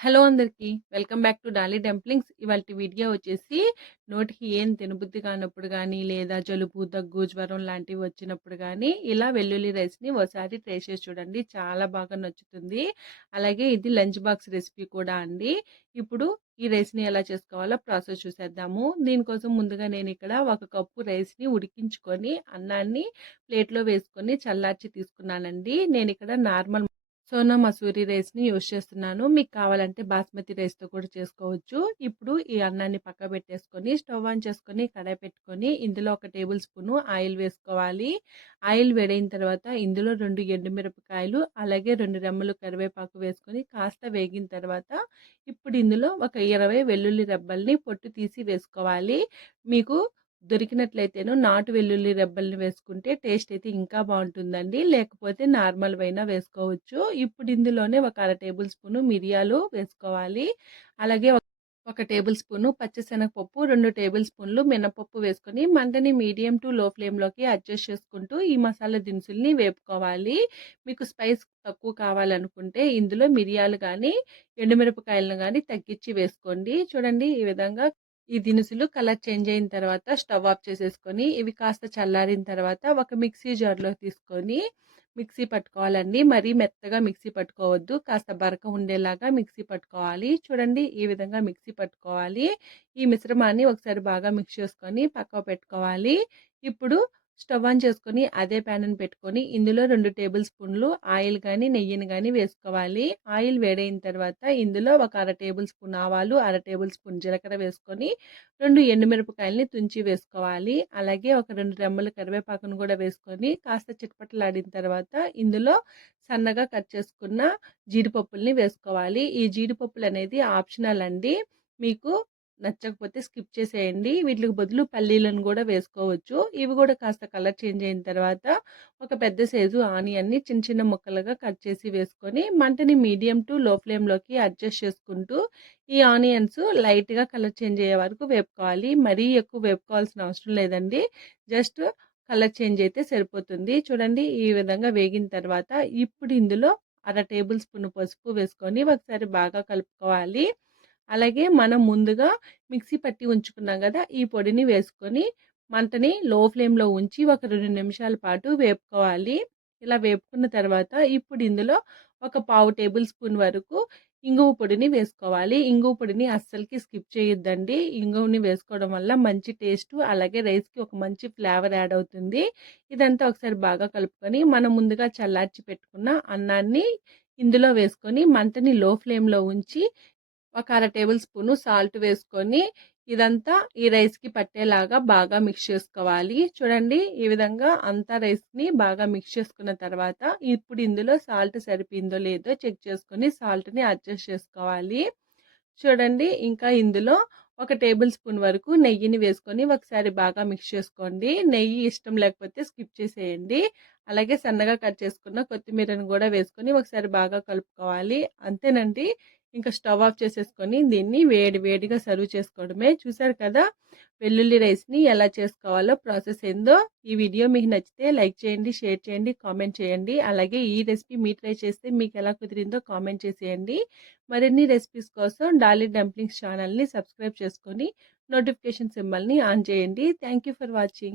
Hello అందరికీ. Welcome back to Dolly dumplings. ఇవాళ video వచ్చేసి నోటికి ఏం తినబుద్ధి కానప్పుడు కానీ లేదా జలుబు, దగ్గు, జ్వరం లాంటివి వచ్చినప్పుడు కానీ ఇలా వెల్లుల్లి రైస్‌ని ఒకసారి ట్రై చేసి చూడండి. చాలా బాగా నచ్చుతుంది. అలాగే ఇది లంచ్ బాక్స్ రెసిపీ కూడా అండి. ఇప్పుడు ఈ రైస్‌ని ఎలా చేసుకోవాలో ప్రాసెస్ చూసేద్దాము. దీనికోసం ముందుగా నేను ఇక్కడ ఒక కప్పు రైస్‌ని ఉడికించుకొని, అన్నాన్ని ప్లేట్‌లో వేసుకొని చల్లార్చి తీసుకున్నానండి. నేను ఇక్కడ నార్మల్ సోనా మసూరి రైస్‌ని యూజ్ చేస్తున్నాను. మీకు కావాలంటే బాస్మతి రైస్‌తో కూడా చేసుకోవచ్చు. ఇప్పుడు ఈ అన్నాన్ని పక్క పెట్టేసుకొని స్టవ్ ఆన్ చేసుకొని, కడాయి పెట్టుకొని, ఇందులో ఒక టేబుల్ స్పూను ఆయిల్ వేసుకోవాలి. ఆయిల్ వేడైన తర్వాత ఇందులో రెండు ఎండుమిరపకాయలు, అలాగే రెండు రెమ్మలు కరివేపాకు వేసుకొని కాస్త వేగిన తర్వాత, ఇప్పుడు ఇందులో ఒక 20 వెల్లుల్లి రెబ్బల్ని పొట్టు తీసి వేసుకోవాలి. మీకు దొరికినట్లయితేను నాటు వెల్లుల్లి రెబ్బల్ని వేసుకుంటే టేస్ట్ అయితే ఇంకా బాగుంటుందండి. లేకపోతే నార్మల్ అయినా వేసుకోవచ్చు. ఇప్పుడు ఇందులోనే ఒక అర టేబుల్ స్పూను మిరియాలు వేసుకోవాలి. అలాగే ఒక టేబుల్ స్పూను పచ్చిశనగపప్పు, రెండు టేబుల్ స్పూన్లు మినపప్పు వేసుకొని మంటని మీడియం టు లో ఫ్లేమ్‌లోకి అడ్జస్ట్ చేసుకుంటూ ఈ మసాలా దినుసుల్ని వేపుకోవాలి. మీకు స్పైస్ తక్కువ కావాలనుకుంటే ఇందులో మిరియాలు కానీ ఎండుమిరపకాయలను కానీ తగ్గించి వేసుకోండి. చూడండి ఈ విధంగా ఈ దినుసులు కలర్ చేంజ్ అయిన తర్వాత స్టవ్ ఆఫ్ చేసేసుకొని, ఇవి కాస్త చల్లారిన తర్వాత ఒక మిక్సీ జార్‌లో తీసుకొని మిక్సీ పట్టుకోవాలండి. మరీ మెత్తగా మిక్సీ పట్టుకోవద్దు. కాస్త బరక ఉండేలాగా మిక్సీ పట్టుకోవాలి. చూడండి ఈ విధంగా మిక్సీ పట్టుకోవాలి. ఈ మిశ్రమాన్ని ఒకసారి బాగా మిక్స్ చేసుకొని పక్కకు పెట్టుకోవాలి. ఇప్పుడు స్టవ్ ఆన్ చేసుకొని అదే ప్యాన్ పెట్టుకొని ఇందులో రెండు టేబుల్ స్పూన్లు ఆయిల్ కానీ నెయ్యిని కానీ వేసుకోవాలి. ఆయిల్ వేడైన తర్వాత ఇందులో ఒక అర టేబుల్ స్పూన్ ఆవాలు, అర టేబుల్ స్పూన్ జీలకర్ర వేసుకొని రెండు ఎండుమిరపకాయలని తుంచి వేసుకోవాలి. అలాగే ఒక రెండు రెమ్మలు కరివేపాకును కూడా వేసుకొని కాస్త చిటపటలాడిన తర్వాత ఇందులో సన్నగా కట్ చేసుకున్న జీడిపప్పుల్ని వేసుకోవాలి. ఈ జీడిపప్పులనేది ఆప్షనల్ అండి. మీకు నచ్చకపోతే స్కిప్ చేసేయండి. వీటికి బదులు పల్లీలను కూడా వేసుకోవచ్చు. ఇవి కూడా కాస్త కలర్ చేంజ్ అయిన తర్వాత ఒక పెద్ద సైజు ఆనియన్‌ని చిన్న చిన్న ముక్కలుగా కట్ చేసి వేసుకొని మంటని మీడియం టు లో ఫ్లేమ్‌లోకి అడ్జస్ట్ చేసుకుంటూ ఈ ఆనియన్స్ లైట్‌గా కలర్ చేంజ్ అయ్యే వరకు వేపుకోవాలి. మరీ ఎక్కువ వేపుకోవాల్సిన అవసరం లేదండి. జస్ట్ కలర్ చేంజ్ అయితే సరిపోతుంది. చూడండి ఈ విధంగా వేగిన తర్వాత ఇప్పుడు ఇందులో అర టేబుల్ స్పూన్ పసుపు వేసుకొని ఒకసారి బాగా కలుపుకోవాలి. అలాగే మనం ముందుగా మిక్సీ పట్టి ఉంచుకున్నాం కదా ఈ పొడిని వేసుకొని మంటని లో ఫ్లేమ్‌లో ఉంచి ఒక రెండు నిమిషాల పాటు వేపుకోవాలి. ఇలా వేపుకున్న తర్వాత ఇప్పుడు ఇందులో ఒక పావు టేబుల్ స్పూన్ వరకు ఇంగువ పొడిని వేసుకోవాలి. ఇంగువ పొడిని అస్సలకి స్కిప్ చేయొద్దండి. ఇంగువని వేసుకోవడం వల్ల మంచి టేస్ట్ అలాగే రైస్‌కి ఒక మంచి ఫ్లేవర్ యాడ్ అవుతుంది. ఇదంతా ఒకసారి బాగా కలుపుకొని మనం ముందుగా చల్లార్చి పెట్టుకున్న అన్నాన్ని ఇందులో వేసుకొని మంటని లో ఫ్లేమ్‌లో ఉంచి ఒక అర టేబుల్ స్పూను సాల్ట్ వేసుకొని ఇదంతా ఈ రైస్‌కి పట్టేలాగా బాగా మిక్స్ చేసుకోవాలి. చూడండి ఈ విధంగా అంతా రైస్‌ని బాగా మిక్స్ చేసుకున్న తర్వాత ఇప్పుడు ఇందులో సాల్ట్ సరిపోయిందో లేదో చెక్ చేసుకొని సాల్ట్‌ని అడ్జస్ట్ చేసుకోవాలి. చూడండి ఇంకా ఇందులో ఒక టేబుల్ స్పూన్ వరకు నెయ్యిని వేసుకొని ఒకసారి బాగా మిక్స్ చేసుకోండి. నెయ్యి ఇష్టం లేకపోతే స్కిప్ చేసేయండి. అలాగే సన్నగా కట్ చేసుకున్న కొత్తిమీరను కూడా వేసుకొని ఒకసారి బాగా కలుపుకోవాలి. అంతేనండి. ఇంకా స్టవ్ ఆఫ్ చేసేసుకొని దీన్ని వేడి వేడిగా సర్వ్ చేసుకోవడమే. చూసారు కదా! వెల్లుల్లి రైస్‌ని ఎలా చేసుకోవాలో ప్రాసెస్ ఏందో. ఈ వీడియో మీకు నచ్చితే లైక్ చేయండి, షేర్ చేయండి, కామెంట్ చేయండి. అలాగే ఈ రెసిపీ మీ ట్రై చేస్తే మీకు ఎలా కుదిరిందో కామెంట్ చేసేయండి. మరిన్ని రెసిపీస్ కోసం డాలీ డంప్లింగ్స్ ఛానల్‌ని సబ్స్క్రైబ్ చేసుకొని నోటిఫికేషన్ సింబల్‌ని ఆన్ చేయండి. Thank you for watching.